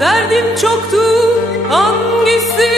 Derdim çoktur hangisine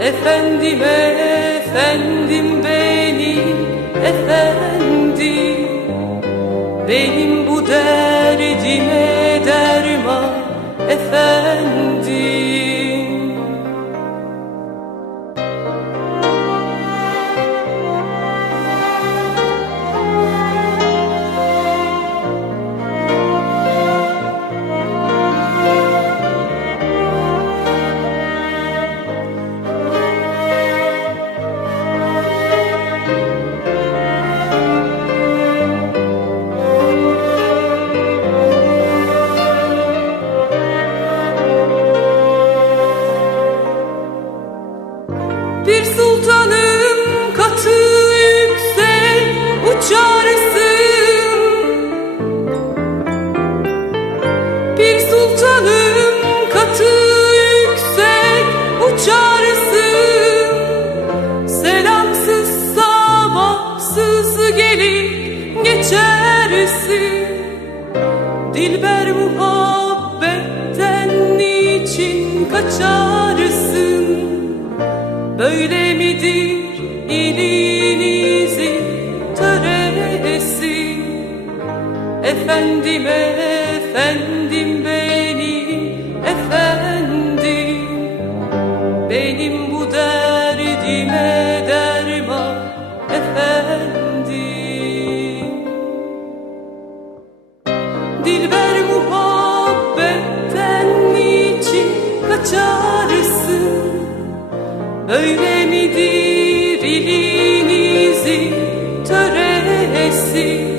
Efendim efendim benim efendim. Benim geçersin Dilber muhabbetten niçin kaçarsın? Böyle midir ilinizin töresi Efendim efendim çaresi. Öyle midir ilinizi töresi?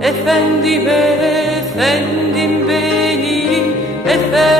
Efendim efendim benim efendim